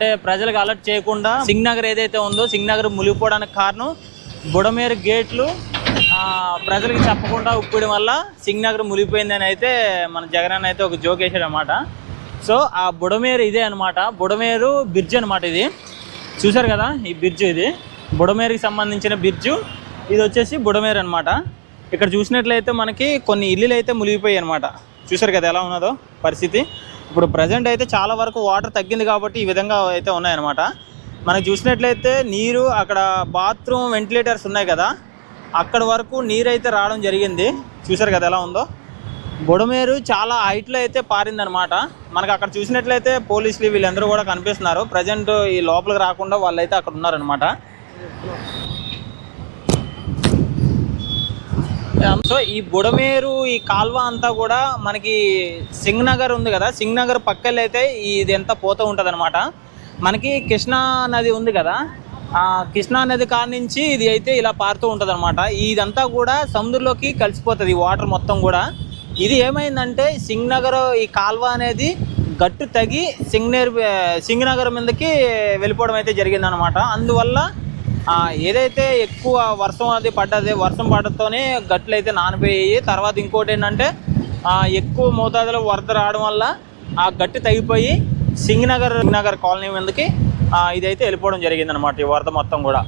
అంటే ప్రజలకు అలర్ట్ చేయకుండా సింగ్ నగర్ ఏదైతే ఉందో సింగ్ నగర్ మునిగిపోవడానికి కారణం బుడమేరు గేట్లు ఆ, ప్రజలకు చెప్పకుండా ఉప్పడం వల్ల సింగ్ నగర్ మునిగిపోయిందని అయితే మన జగన్ అయితే ఒక జోక్ వేసాడు అనమాట సో ఆ బుడమేరు ఇదే అనమాట బుడమేరు బ్రిడ్జ్ అనమాట ఇది. చూసారు కదా ఈ బ్రిడ్జ్ ఇది. బుడమేరుకి సంబంధించిన బ్రిడ్జు. ఇది వచ్చేసి బుడమేరు అనమాట ఇక్కడ చూసినట్లయితే మనకి కొన్ని ఇల్లులు అయితే మునిగిపోయాయి అనమాట చూసారు కదా ఎలా ఉన్నదో పరిస్థితి. ఇప్పుడు ప్రజెంట్ అయితే చాలా వరకు వాటర్ తగ్గింది కాబట్టి ఈ విధంగా అయితే ఉన్నాయన్నమాట. మనం చూసినట్లయితే నీరు అక్కడ బాత్రూమ్ వెంటిలేటర్స్ ఉన్నాయి కదా అక్కడ వరకు నీరు అయితే రావడం జరిగింది. చూసారు కదా ఎలా ఉందో? బుడమేరు చాలా హైట్లో అయితే పారిందనమాట మనకు అక్కడ చూసినట్లయితే పోలీసులు వీళ్ళందరూ కూడా కనిపిస్తున్నారు. ప్రజెంట్ ఈ లోపలికి రాకుండా వాళ్ళైతే అక్కడ ఉన్నారనమాట సో ఈ బుడమేరు ఈ కాల్వ అంతా కూడా మనకి సింగ్ నగర్ ఉంది కదా. సింగ్ నగర్ పక్కలైతే ఇది ఎంత పోతూ ఉంటుంది అనమాట మనకి కృష్ణా నది ఉంది కదా. కృష్ణా నది కాడ నుంచి ఇది అయితే ఇలా పారుతూ ఉంటుంది అనమాట ఇదంతా కూడా సముద్రంలోకి కలిసిపోతుంది వాటర్ మొత్తం కూడా. ఇది ఏమైందంటే సింగ్ నగర్ ఈ కాల్వ అనేది గట్టు తగి సింగ్నేర్ సింగ్ నగర్ మీదకి వెళ్ళిపోవడం అయితే జరిగిందనమాట అందువల్ల ఏదైతే ఎక్కువ వర్షం అది పడ్డది వర్షం పడటంతోనే గట్లు అయితే నానిపోయాయి. తర్వాత ఇంకోటి ఏంటంటే ఎక్కువ మోతాదులో వరద రావడం వల్ల ఆ గట్టి తగ్గిపోయి సింగనగర్ నగర్ కాలనీ మీదకి ఇదైతే వెళ్ళిపోవడం జరిగింది అనమాట ఈ వరద మొత్తం కూడా.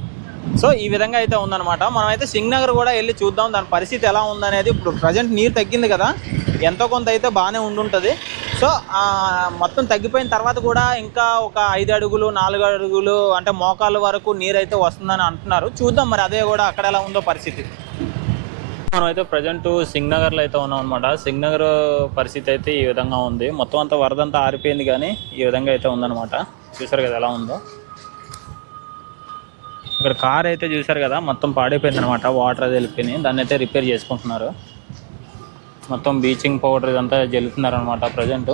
సో ఈ విధంగా అయితే ఉందన్నమాట. మనమైతే సింగ్నగర్ సింగనగర్ కూడా వెళ్ళి చూద్దాం దాని పరిస్థితి ఎలా ఉందనేది ఇప్పుడు ప్రజెంట్ నీరు తగ్గింది కదా. ఎంతో కొంత అయితే బాగానే ఉండుంటుంది. సో మొత్తం తగ్గిపోయిన తర్వాత కూడా ఇంకా ఒక ఐదు అడుగులు నాలుగు అడుగులు అంటే మోకాళ్ళ వరకు నీరు అయితే వస్తుందని అంటున్నారు. చూద్దాం మరి అదే కూడా అక్కడ ఎలా ఉందో పరిస్థితి. మనం అయితే ప్రజెంట్ సింగ్నగర్లో అయితే ఉన్నాం అనమాట సింగ్నగర్ పరిస్థితి అయితే ఈ విధంగా ఉంది. మొత్తం అంతా వరద అంతా ఆరిపోయింది కానీ ఈ విధంగా అయితే ఉందన్నమాట. చూసారు కదా ఎలా ఉందో. ఇక్కడ కార్ అయితే చూసారు కదా మొత్తం పాడైపోయింది అనమాట వాటర్ అది వెళ్ళిపోయినాయి. దాన్ని అయితే రిపేర్ చేసుకుంటున్నారు. మొత్తం బీచింగ్ పౌడర్ ఇదంతా జల్లుతున్నారనమాట ప్రజెంట్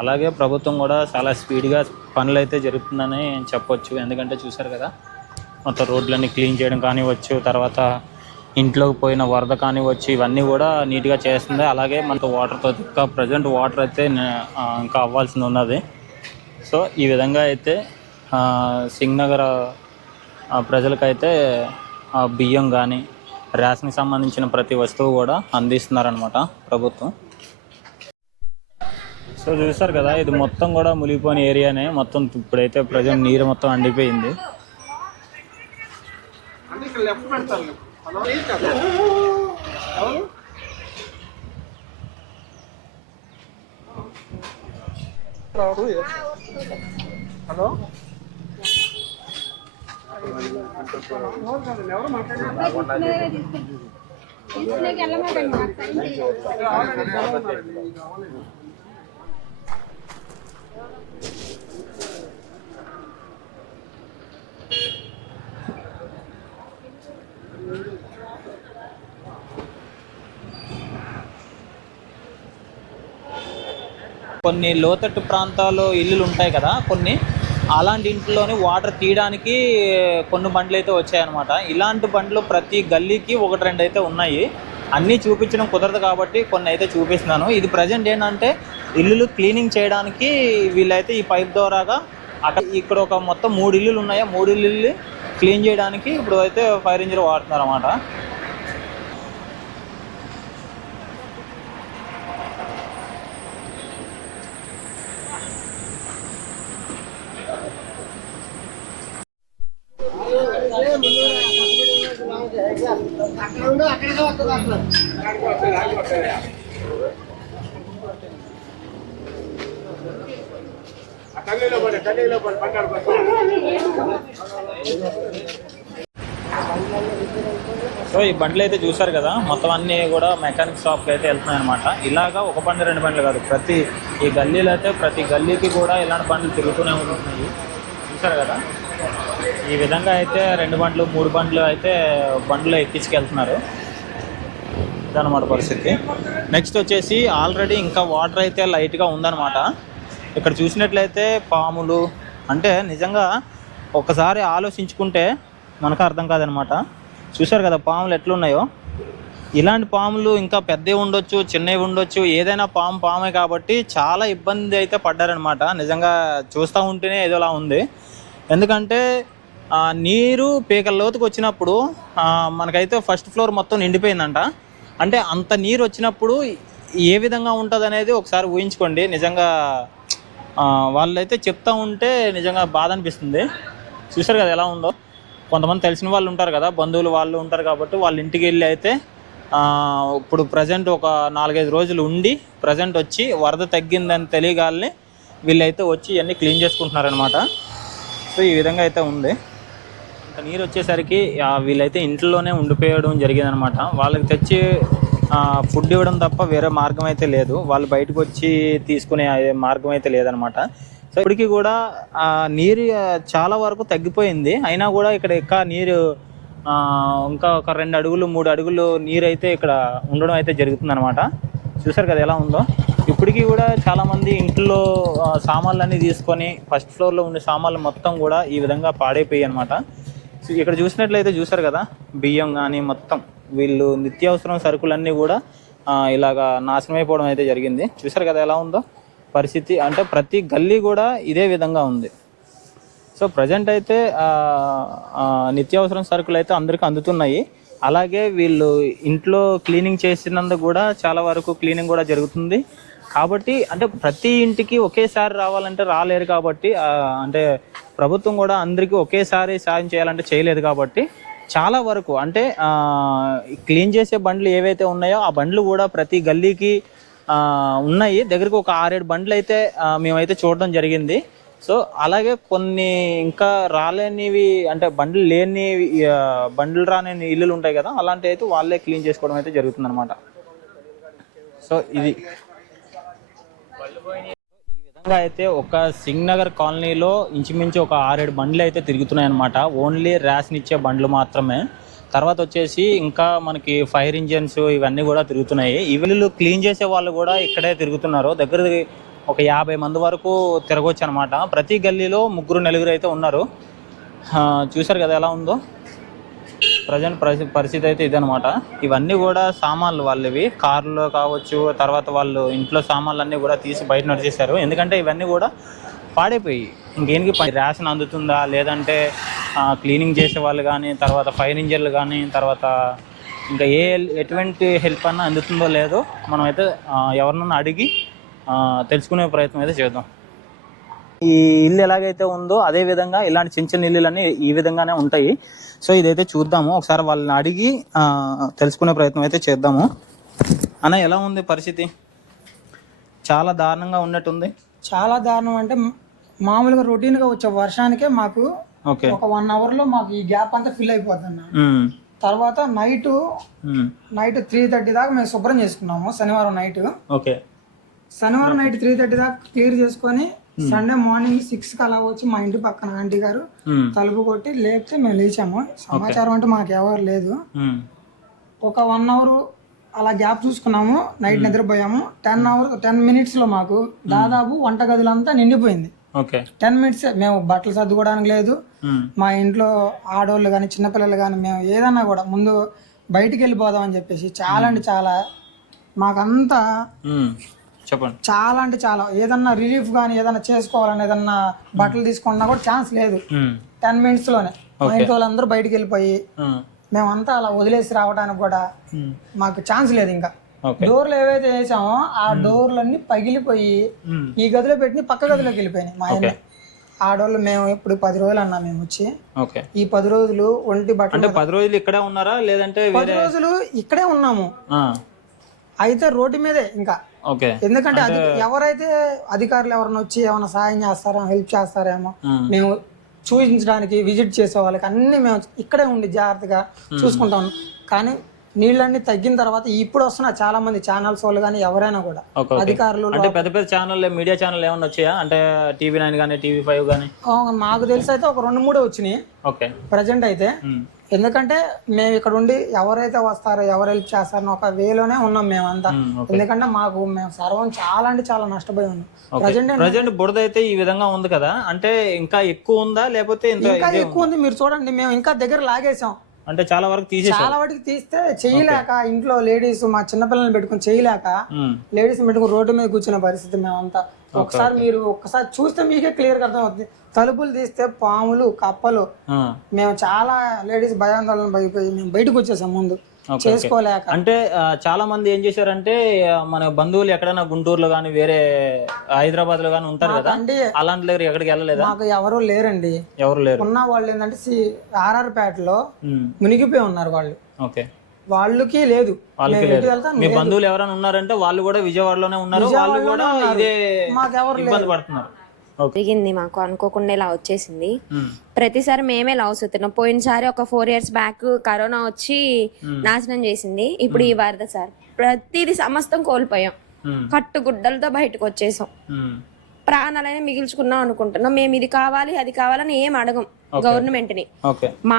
అలాగే ప్రభుత్వం కూడా చాలా స్పీడ్గా పనులు అయితే జరుగుతుందని చెప్పొచ్చు. ఎందుకంటే చూసారు కదా మొత్తం రోడ్లన్నీ క్లీన్ చేయడం కానివ్వచ్చు తర్వాత ఇంట్లోకి పోయిన వరద కానివ్వచ్చు ఇవన్నీ కూడా నీట్గా చేస్తుంది. అలాగే మనకు వాటర్తో ఇంకా ప్రజెంట్ వాటర్ అయితే ఇంకా అవ్వాల్సింది ఉన్నది. సో ఈ విధంగా అయితే సింగ్ సింగ్నగర్ ఆ, ప్రజలకైతే ఆ, బియ్యం కానీ రేషన్కి సంబంధించిన ప్రతి వస్తువు కూడా అందిస్తున్నారనమాట ప్రభుత్వం. సో చూసారు కదా ఇది మొత్తం కూడా మునిగిపోయిన ఏరియానే. మొత్తం ఇప్పుడైతే ప్రజెంట్ నీరు మొత్తం అండిపోయింది. హలో ఎవరు రాడు హలో ఎవరు మాట్లాడారు తీసుకునేకి వెళ్ళమాకండి మాకు టైం తెలియదు. కొన్ని లోతట్టు ప్రాంతాల్లో ఇల్లులు ఉంటాయి కదా కొన్ని అలాంటి ఇంట్లోని వాటర్ తీయడానికి కొన్ని బండ్లు అయితే వచ్చాయన్నమాట. ఇలాంటి బండ్లు ప్రతి గల్లీకి ఒకటి రెండు అయితే ఉన్నాయి. అన్నీ చూపించడం కుదరదు కాబట్టి కొన్ని అయితే చూపిస్తున్నాను. ఇది ప్రజెంట్ ఏంటంటే ఇల్లులు క్లీనింగ్ చేయడానికి వీళ్ళైతే ఈ పైప్ ద్వారాగా అక్కడ ఇక్కడ ఒక మొత్తం మూడు ఇల్లులు ఉన్నాయి. ఆ మూడు ఇల్లు క్లీన్ చేయడానికి ఇప్పుడు అయితే ఫైర్ ఇంజిన్ వాడుతున్నారు అన్నమాట సో ఈ బండ్లు అయితే చూసారు కదా మొత్తం అన్నీ కూడా మెకానిక్ షాప్కి అయితే వెళ్తున్నాయి అనమాట ఇలాగా ఒక బండి రెండు బండ్లు కాదు ప్రతి ఈ గల్లీలో అయితే ప్రతి గల్లీకి కూడా ఇలాంటి బండ్లు తిరుగుతూనే ఉంటున్నాయి. చూసారు కదా? ఈ విధంగా అయితే రెండు బండ్లు మూడు బండ్లు అయితే బండ్లు ఎక్కించుకెళ్తున్నారు. ఇదన్నమాట పరిస్థితి. నెక్స్ట్ వచ్చేసి ఆల్రెడీ ఇంకా వాటర్ అయితే లైట్గా ఉందన్నమాట. ఇక్కడ చూసినట్లయితే పాములు అంటే నిజంగా ఒకసారి ఆలోచించుకుంటే మనకు అర్థం కాదనమాట. చూశారు కదా పాములు ఎట్లున్నాయో? ఇలాంటి పాములు ఇంకా పెద్దవి ఉండొచ్చు చిన్నవి ఉండొచ్చు ఏదైనా పాము పామే కాబట్టి చాలా ఇబ్బంది అయితే పడ్డారనమాట. నిజంగా చూస్తూ ఉంటేనే ఏదోలా ఉంది. ఎందుకంటే నీరు పీకల లోతుకు వచ్చినప్పుడు మనకైతే ఫస్ట్ ఫ్లోర్ మొత్తం నిండిపోయిందంట. అంటే అంత నీరు వచ్చినప్పుడు ఏ విధంగా ఉంటుంది అనేది ఒకసారి ఊహించుకోండి. నిజంగా వాళ్ళైతే చెప్తా ఉంటే నిజంగా బాధ అనిపిస్తుంది. చూసారు కదా ఎలా ఉందో? కొంతమంది తెలిసిన వాళ్ళు ఉంటారు కదా బంధువులు వాళ్ళు ఉంటారు కాబట్టి వాళ్ళ ఇంటికి వెళ్ళి అయితే ఇప్పుడు ప్రజెంట్ ఒక నాలుగైదు రోజులు ఉండి ప్రజెంట్ వచ్చి వరద తగ్గిందని తెలియగాలని వీళ్ళైతే వచ్చి ఇవన్నీ క్లీన్ చేసుకుంటున్నారనమాట సో ఈ విధంగా అయితే ఉంది. ఇంకా నీరు వచ్చేసరికి వీళ్ళైతే ఇంట్లోనే ఉండిపోయడం జరిగిందనమాట వాళ్ళకి తెచ్చి ఫుడ్ ఇవ్వడం తప్ప వేరే మార్గం అయితే లేదు. వాళ్ళు బయటకు వచ్చి తీసుకునే మార్గం అయితే లేదనమాట. సో ఇప్పటికీ కూడా ఆ నీరు చాలా వరకు తగ్గిపోయింది. అయినా కూడా ఇక్కడ ఇంకా నీరు ఇంకా ఒక రెండు అడుగులు మూడు అడుగులు నీరు అయితే ఇక్కడ ఉండడం అయితే జరుగుతుందన్నమాట చూసారు కదా ఎలా ఉందో? ఇప్పటికీ కూడా చాలామంది ఇంట్లో సామాన్లు అన్నీ తీసుకొని ఫస్ట్ ఫ్లోర్లో ఉండే సామాన్లు మొత్తం కూడా ఈ విధంగా పాడైపోయాయి అనమాట. సో ఇక్కడ చూసినట్లయితే చూసారు కదా? బియ్యం కానీ మొత్తం. వీళ్ళు నిత్యావసరం సరుకులన్నీ కూడా ఇలాగా నాశనం అయిపోవడం అయితే జరిగింది. చూసారు కదా ఎలా ఉందో? పరిస్థితి అంటే ప్రతి గల్లీ కూడా ఇదే విధంగా ఉంది. సో ప్రజెంట్ అయితే నిత్యావసరం సరుకులు అయితే అందరికీ అందుతున్నాయి. అలాగే వీళ్ళు ఇంట్లో క్లీనింగ్ చేసినందుకు కూడా చాలా వరకు క్లీనింగ్ కూడా జరుగుతుంది. కాబట్టి అంటే ప్రతి ఇంటికి ఒకేసారి రావాలంటే రాలేరు కాబట్టి అంటే ప్రభుత్వం కూడా అందరికీ ఒకేసారి సాయం చేయాలంటే చేయలేదు కాబట్టి చాలా వరకు అంటే క్లీన్ చేసే బండ్లు ఏవైతే ఉన్నాయో ఆ బండ్లు కూడా ప్రతి గల్లీకి ఉన్నాయి. దగ్గరికి ఒక ఆరేడు బండ్లు అయితే మేమైతే చూడడం జరిగింది. సో అలాగే కొన్ని ఇంకా రాలేనివి అంటే బండ్లు లేని బండ్లు రాని ఇల్లులు ఉంటాయి కదా అలాంటివి అయితే వాళ్ళే క్లీన్ చేసుకోవడం అయితే జరుగుతుంది అనమాట సో ఇది ఈ అయితే ఒక సింగ్ నగర్ కాలనీలో ఇంచుమించు ఒక ఆరేడు బండ్లు అయితే తిరుగుతున్నాయి అనమాట ఓన్లీ ర్యాషన్ ఇచ్చే బండ్లు మాత్రమే. తర్వాత వచ్చేసి ఇంకా మనకి ఫైర్ ఇంజన్స్ ఇవన్నీ కూడా తిరుగుతున్నాయి. ఈ క్లీన్ చేసే వాళ్ళు కూడా ఇక్కడే తిరుగుతున్నారు. దగ్గర ఒక యాభై మంది వరకు తిరగొచ్చు అనమాట ప్రతి గల్లీలో ముగ్గురు నలుగురు అయితే ఉన్నారు. చూసారు కదా ఎలా ఉందో? ప్రజెంట్ పరిస్థితి పరిస్థితి అయితే ఇదనమాట ఇవన్నీ కూడా సామాన్లు వాళ్ళవి. కార్లో కావచ్చు తర్వాత వాళ్ళు ఇంట్లో సామాన్లు అన్నీ కూడా తీసి బయట నడిచేశారు. ఎందుకంటే ఇవన్నీ కూడా పాడైపోయి ఇంకేనికి పని? రేషన్ అందుతుందా? లేదంటే క్లీనింగ్ చేసే వాళ్ళు కానీ తర్వాత ఫైర్ ఇంజన్లు కానీ తర్వాత ఇంకా ఏ ఎటువంటి హెల్ప్ అన్నా అందుతుందో లేదో మనమైతే అయితే ఎవరినన్నా అడిగి తెలుసుకునే ప్రయత్నం అయితే చేద్దాం. ఈ ఇల్లు ఎలాగైతే ఉందో అదే విధంగా ఇలాంటి చిన్న చిన్న ఇల్లులన్నీ ఈ విధంగానే ఉంటాయి. సో ఇదైతే చూద్దాము. ఒకసారి వాళ్ళని అడిగి తెలుసుకునే ప్రయత్నం అయితే చేద్దాము. అన్న ఎలా ఉంది పరిస్థితి? చాలా దారుణంగా ఉన్నట్టుంది. చాలా దారుణం అంటే మామూలుగా రొటీన్గా వచ్చే వర్షానికే మాకు ఓకే. ఒక వన్ అవర్లో మాకు ఈ గ్యాప్ అంతా ఫిల్ అయిపోతుంది తర్వాత నైట్ నైట్ త్రీ థర్టీ దాకా మేము శుభ్రం చేసుకున్నాము శనివారం నైట్. ఓకే. శనివారం నైట్ త్రీ థర్టీ దాకా క్లియర్ చేసుకొని సండే మార్నింగ్ సిక్స్కి అలా వచ్చి మా ఇంటి పక్కన ఆంటీ గారు ఉమ్, తలుపు కొట్టి లేపితే మేము లేచాము. సమాచారం అంటే మాకు ఎవరు లేదు. ఉమ్, ఒక వన్ అవర్ అలా గ్యాప్ చూసుకున్నాము. నైట్ నిద్రపోయాము. టెన్ అవర్ టెన్ మినిట్స్లో మాకు దాదాపు వంటగదులంతా నిండిపోయింది. ఓకే టెన్ మినిట్స్ మేము బట్టలు సర్దుకోవడానికి లేదు. మా ఇంట్లో ఆడవాళ్ళు కానీ చిన్నపిల్లలు కానీ మేము ఏదన్నా కూడా ముందు బయటికి వెళ్ళిపోదాం అని చెప్పేసి చాలా అంటే చాలా మాకంతా చెప్పండి. చాలా అంటే చాలా. ఏదన్నా రిలీఫ్ కానీ ఏదన్నా చేసుకోవాలని ఏదన్నా బట్టలు తీసుకున్నా కూడా ఛాన్స్ లేదు. టెన్ మినిట్స్లోనే. మా ఇంట్లో వాళ్ళందరూ బయటికి వెళ్ళిపోయి మేమంతా అలా వదిలేసి రావడానికి కూడా మాకు ఛాన్స్ లేదు ఇంకా. డోర్లు ఏవైతే వేసామో ఆ డోర్లన్నీ పగిలిపోయి ఈ గదిలో పెట్టి పక్క గదిలోకి వెళ్ళిపోయినాయి మా ఆయన ఆడవాళ్ళు మేము ఇప్పుడు పది రోజులు అన్నా మేము వచ్చి. ఈ పది రోజులు ఒంటి బట్టలు అంటే పది రోజులు ఇక్కడే ఉన్నారా లేదంటే పది రోజులు ఇక్కడే ఉన్నాము. ఆ, అయితే రోడ్డు మీదే ఇంకా. ఓకే. ఎందుకంటే అది ఎవరైతే అధికారులు ఎవరైనా వచ్చి ఏమైనా సాయం చేస్తారో హెల్ప్ చేస్తారేమో మేము చూపించడానికి విజిట్ చేసే వాళ్ళకి అన్ని మేము ఇక్కడే ఉండి జాగ్రత్తగా చూసుకుంటాం కానీ నీళ్ళన్నీ తగ్గిన తర్వాత ఇప్పుడు వస్తున్న చాలా మంది ఛానల్స్ వాళ్ళు కానీ ఎవరైనా కూడా. అధికారులు అంటే పెద్ద పెద్ద ఛానల్ మీడియా ఛానల్ ఏమైనా వచ్చాయా? అంటే టీవీ నైన్ కానీ టీవీ ఫైవ్ కానీ? మాకు తెలిసి అయితే ఒక రెండు మూడే వచ్చినాయి. ఓకే. ప్రజెంట్ అయితే ఎందుకంటే మేము ఇక్కడ ఉండి ఎవరైతే వస్తారో ఎవరు హెల్ప్ చేస్తారో ఒక వేలోనే ఉన్నాం మేమంతా. ఎందుకంటే మాకు మేము సర్వం చాలా అంటే చాలా నష్టపోయి ఉన్నాం. ప్రజెంట్ ప్రజెంట్ బురద అయితే ఈ విధంగా ఉంది కదా? అంటే ఇంకా ఎక్కువ ఉందా? లేకపోతే ఇంకా ఎక్కువ ఉంది. మీరు చూడండి మేము ఇంకా దగ్గర లాగేసాం. అంటే చాలా వరకు చాలా వాటికి తీస్తే చేయలేక ఇంట్లో లేడీస్ మా చిన్నపిల్లల్ని పెట్టుకొని చేయలేక లేడీస్ పెట్టుకుని రోడ్డు మీద కూర్చున్న పరిస్థితి మేమంతా. ఒకసారి మీరు ఒక్కసారి చూస్తే మీకే క్లియర్ అర్థం అవుతుంది తలుపులు తీస్తే పాములు కప్పలు. మేము చాలా లేడీస్ భయాందోళన భయపోయి మేము బయటకు వచ్చేసాం ముందు. చేసుకోలేక. అంటే చాలా మంది ఏం చేశారంటే మన బంధువులు ఎక్కడైనా గుంటూరులో కానీ వేరే హైదరాబాద్లో కానీ ఉంటారు కదా అంటే అలాంటి దగ్గర ఎక్కడికి వెళ్ళలేదా? మాకు ఎవరు లేరండి. ఎవరు లేరు? ఉన్న వాళ్ళు ఏంటంటే ఆర్ఆర్ పేటలో మునిగిపోయి ఉన్నారు వాళ్ళు. ఓకే. వాళ్ళకి లేదు. వాళ్ళకి మీ బంధువులు ఎవరైనా ఉన్నారంటే వాళ్ళు కూడా విజయవాడలోనే ఉన్నారు వాళ్ళు కూడా ఇదే మాకెవరు ఇబ్బంది పడుతున్నారు. జరిగింది మాకు అనుకోకుండా ఇలా వచ్చేసింది. ఉమ్, ప్రతిసారి మేమే లాస్ అవుతున్నాం. పోయినసారి ఒక ఫోర్ ఇయర్స్ బ్యాక్ కరోనా వచ్చి నాశనం చేసింది. ఇప్పుడు ఈ వరద సార్. ప్రతిది సమస్తం కోల్పోయాం. కట్టు గుడ్డలతో బయటకు వచ్చేసాం. ప్రాణాలైనా మిగిల్చుకున్నాం అనుకుంటున్నాం. మేము ఇది కావాలి అది కావాలని ఏం అడగం గవర్నమెంట్ని మా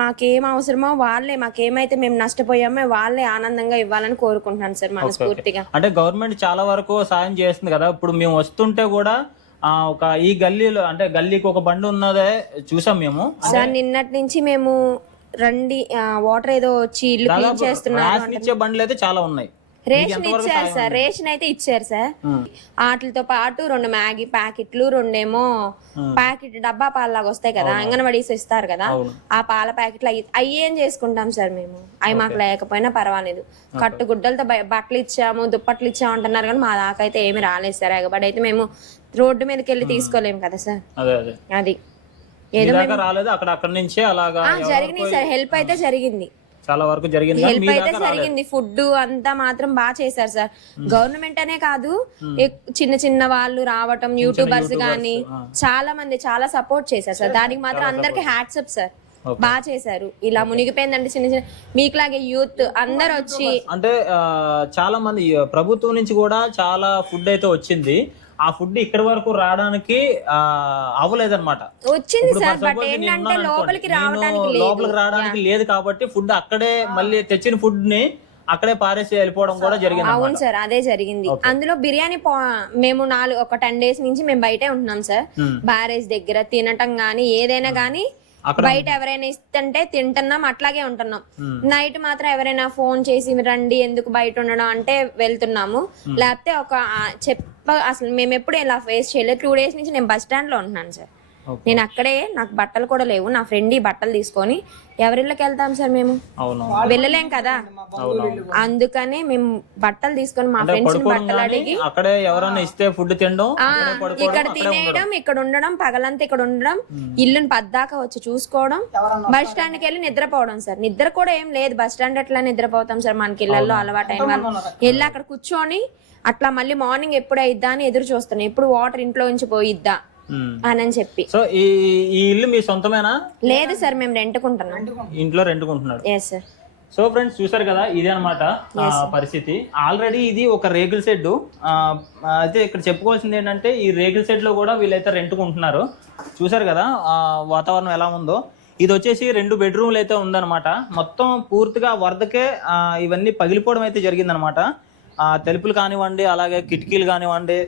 మాకేం అవసరమో వాళ్ళే మాకేమైతే మేము నష్టపోయామో వాళ్ళే ఆనందంగా ఇవ్వాలని కోరుకుంటున్నాను సార్ మనస్ఫూర్తిగా. అంటే గవర్నమెంట్ చాలా వరకు సాయం చేస్తుంది కదా. ఇప్పుడు మేము వస్తుంటే కూడా ఒక ఈ గల్లీలో అంటే గల్లీకి ఒక బండి ఉన్నదే చూసాం మేము. సార్ నిన్నటి నుంచి మేము రండి వాటర్ ఏదో వచ్చి ఇల్లు క్లీన్ చేస్తున్నారు బండ్లు అయితే చాలా ఉన్నాయి. రేషన్ ఇచ్చారు సార్. రేషన్ అయితే ఇచ్చారు సార్. వాటితో పాటు రెండు మ్యాగీ ప్యాకెట్లు రెండేమో ప్యాకెట్ డబ్బా పాలలాగా వస్తాయి కదా అంగన్వాడీస్ ఇస్తారు కదా. ఆ పాల ప్యాకెట్లు అవి అవి ఏం చేసుకుంటాం సార్ మేము? అవి మాకు లేకపోయినా పర్వాలేదు. కట్టు గుడ్డలతో బయ- బట్టలు ఇచ్చాము దుప్పట్లు ఇచ్చాము అంటున్నారు కానీ మా దాకా అయితే ఏమి రాలేదు సార్. ఎగబడి అయితే మేము రోడ్డు మీదకి వెళ్ళి తీసుకోలేము కదా సార్. అదే ఏదో రాలేదు అక్కడ అక్కడ నుంచే అలాగా జరిగినాయి సార్. హెల్ప్ అయితే జరిగింది. చాలా వరకు జరిగింది కానీ హెల్ప్ అయితే జరిగింది. ఫుడ్ అంతా మాత్రం బాగా చేశారు సార్. గవర్నమెంట్ అనే కాదు ఎక్- చిన్న చిన్న వాళ్ళు రావటం యూట్యూబర్స్ గానీ చాలా మంది చాలా సపోర్ట్ చేశారు సార్. దానికి మాత్రం అందరికి హ్యాట్సప్ సార్. బాగా చేశారు. ఇలా మునిగిపోయిందంటే చిన్న చిన్న మీకులాగే యూత్ అందరు వచ్చి అంటే చాలా మంది ప్రభుత్వం నుంచి కూడా చాలా ఫుడ్ అయితే వచ్చింది. ఆ ఫుడ్ ఇక్కడ వరకు రావడానికి అవ్వలేదన్నమాట. వచ్చింది సార్ బట్ ఏంటంటే లోపలికి. రావడానికి లోపలికి రావడానికి లేదు కాబట్టి ఫుడ్ అక్కడే మళ్ళీ తెచ్చిన ఫుడ్ని అక్కడే పారేసి వెళ్ళిపోవడం కూడా జరిగింది అవును సార్ అదే జరిగింది. అందులో బిర్యానీ మేము నాలుగు ఒక టెన్ డేస్ నుంచి మేము బయటే ఉంటున్నాం సార్. బ్యారేజ్ దగ్గర తినటం గానీ ఏదైనా గానీ బయట ఎవరైనా ఇస్తుంటే తింటున్నాం అట్లాగే ఉంటున్నాం. నైట్ మాత్రం ఎవరైనా ఫోన్ చేసి రండి ఎందుకు బయట ఉండడం అంటే వెళ్తున్నాము. లేకపోతే ఒక ఆ, చెప్ప అసలు మేము ఎప్పుడు ఇలా ఫేస్ చేయలేదు. టూ డేస్ నుంచి నేను బస్ స్టాండ్లో ఉంటున్నాను సార్. నేను అక్కడే నాకు బట్టలు కూడా లేవు. నా ఫ్రెండ్ ఈ బట్టలు తీసుకొని ఎవరిళ్ళకి వెళ్తాం సార్ మేము? అవును వెళ్ళలేం కదా? అందుకనే మేము బట్టలు తీసుకొని మా ఫ్రెండ్స్ బట్టలు అడిగి అక్కడే ఎవరైనా ఇస్తే ఫుడ్ తినడం ఇక్కడ. తినేయడం ఇక్కడ ఉండడం పగలంతా ఇక్కడ ఉండడం ఇల్లుని పద్దాక వచ్చి చూసుకోవడం. బస్ స్టాండ్కి వెళ్ళి నిద్రపోవడం సార్. నిద్ర కూడా ఏం లేదు. బస్ స్టాండ్ ఎట్లా నిద్రపోతాం సార్ మనకి ఇళ్ళలో అలవాటు అయిన వాళ్ళు. వెళ్ళి అక్కడ కూర్చొని అట్లా మళ్ళీ మార్నింగ్ ఎప్పుడు అయిద్దా అని ఎదురు చూస్తున్నాం. ఎప్పుడు వాటర్ ఇంట్లో నుంచి పోయిద్దా. అని అని చెప్పి. సో ఈ ఈ ఇల్లు మీ సొంతమేనా? లేదు సార్ మేము రెంట్కుంటున్నాం. ఇంట్లో రెంట్కుంటున్నాడు. ఎస్ సార్ సో ఫ్రెండ్స్ చూసారు కదా ఇదే అనమాట పరిస్థితి. ఆల్రెడీ ఇది ఒక రేకుల షెడ్ అయితే ఇక్కడ చెప్పుకోవాల్సింది ఏంటంటే ఈ రేకుల షెడ్లో కూడా వీళ్ళైతే రెంట్కుంటున్నారు. చూసారు కదా ఆ, వాతావరణం ఎలా ఉందో. ఇది వచ్చేసి రెండు బెడ్రూమ్లు అయితే ఉందన్నమాట మొత్తం పూర్తిగా వరదకే ఇవన్నీ పగిలిపోవడం అయితే జరిగిందనమాట. ఆ తలుపులు కానివ్వండి అలాగే కిటికీలు కానివ్వండి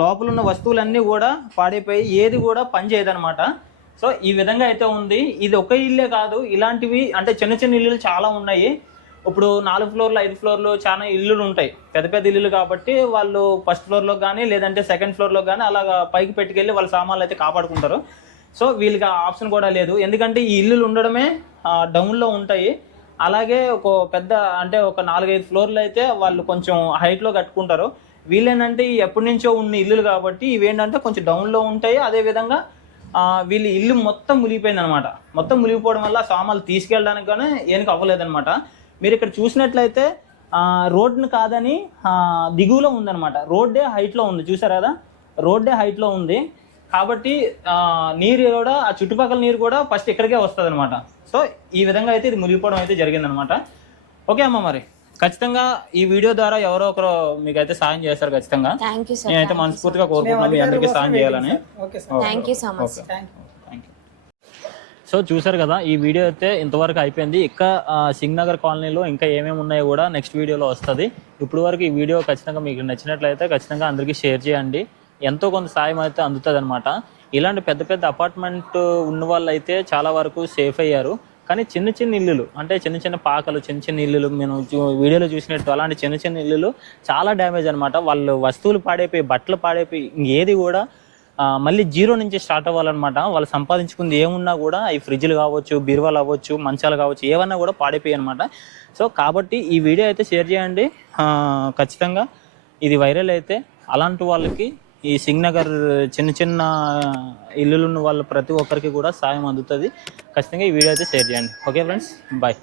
లోపల ఉన్న వస్తువులన్నీ కూడా పాడైపోయి ఏది కూడా పనిచేయదనమాట సో ఈ విధంగా అయితే ఉంది. ఇది ఒక ఇల్లే కాదు. ఇలాంటివి అంటే చిన్న చిన్న ఇల్లులు చాలా ఉన్నాయి. ఇప్పుడు నాలుగు ఫ్లోర్లు ఐదు ఫ్లోర్లు చాలా ఇల్లులు ఉంటాయి పెద్ద పెద్ద ఇల్లులు కాబట్టి వాళ్ళు ఫస్ట్ ఫ్లోర్లో కానీ లేదంటే సెకండ్ ఫ్లోర్లో కానీ అలాగా పైకి పెట్టుకెళ్ళి వాళ్ళ సామాన్లు అయితే కాపాడుకుంటారు. సో వీళ్ళకి ఆ ఆప్షన్ కూడా లేదు. ఎందుకంటే ఈ ఇల్లులు ఉండడమే డౌన్లో ఉంటాయి. అలాగే ఒక పెద్ద అంటే ఒక నాలుగైదు ఫ్లోర్లు అయితే వాళ్ళు కొంచెం హైట్లో కట్టుకుంటారు. వీళ్ళేనంటే ఎప్పటి నుంచో ఉన్న ఇల్లులు కాబట్టి ఇవేంటంటే కొంచెం డౌన్లో ఉంటాయి. అదేవిధంగా ఆ, వీళ్ళ ఇల్లు మొత్తం మునిగిపోయింది అనమాట మొత్తం మునిగిపోవడం వల్ల సామాన్లు తీసుకెళ్ళడానికి కానీ ఏనికి అవ్వలేదన్నమాట. మీరు ఇక్కడ చూసినట్లయితే రోడ్ను కాదని దిగువలో ఉందన్నమాట. రోడ్డే హైట్లో ఉంది. చూసారా కదా? రోడ్డే హైట్లో ఉంది. కాబట్టి నీరు కూడా ఆ చుట్టుపక్కల నీరు కూడా ఫస్ట్ ఇక్కడికే వస్తుంది అనమాట సో ఈ విధంగా అయితే ఇది మునిగిపోవడం అయితే జరిగిందనమాట ఓకే అమ్మ మరి. ఖచ్చితంగా ఈ వీడియో ద్వారా ఎవరో ఒకరు మీకైతే సాయం చేస్తారు ఖచ్చితంగా. థ్యాంక్ యూ సార్ నేనైతే మనస్ఫూర్తిగా కోరుకుంటున్నాను మీ అందరికీ సాయం చేయాలని. Okay sir thank you so much so చూసారు కదా ఈ వీడియో అయితే ఇంతవరకు అయిపోయింది. ఇంకా ఆ, సింగ్ నగర్ కాలనీలో ఇంకా ఏమేమి ఉన్నాయో కూడా నెక్స్ట్ వీడియోలో వస్తుంది. ఇప్పుడు వరకు ఈ వీడియో ఖచ్చితంగా మీకు నచ్చినట్లయితే ఖచ్చితంగా అందరికీ షేర్ చేయండి. ఎంతో కొంత సాయం అయితే అందుతుంది అనమాట ఇలాంటి పెద్ద పెద్ద అపార్ట్మెంట్ ఉన్న వాళ్ళు అయితే చాలా వరకు సేఫ్ అయ్యారు. కానీ చిన్న చిన్న ఇల్లులు అంటే చిన్న చిన్న పాకలు చిన్న చిన్న ఇల్లులు మేము వీడియోలో చూసినట్టు అలాంటి చిన్న చిన్న ఇల్లులు చాలా డ్యామేజ్ అనమాట వాళ్ళు వస్తువులు పాడైపోయి బట్టలు పాడైపోయి ఇంకేది కూడా మళ్ళీ జీరో నుంచి స్టార్ట్ అవ్వాలన్నమాట. వాళ్ళు సంపాదించుకుంది ఏమున్నా కూడా ఈ ఫ్రిడ్జ్లు కావచ్చు బీరువాలు అవ్వచ్చు మంచాలు కావచ్చు ఏమన్నా కూడా పాడైపోయాయి అనమాట సో కాబట్టి ఈ వీడియో అయితే షేర్ చేయండి. ఖచ్చితంగా ఇది వైరల్ అయితే అలాంటి వాళ్ళకి ఈ సింగ్నగర్ చిన్న చిన్న ఇల్లులు ఉన్న వాళ్ళ ప్రతి ఒక్కరికి కూడా సాయం అందుతుంది. ఖచ్చితంగా ఈ వీడియో అయితే షేర్ చేయండి. Okay friends bye.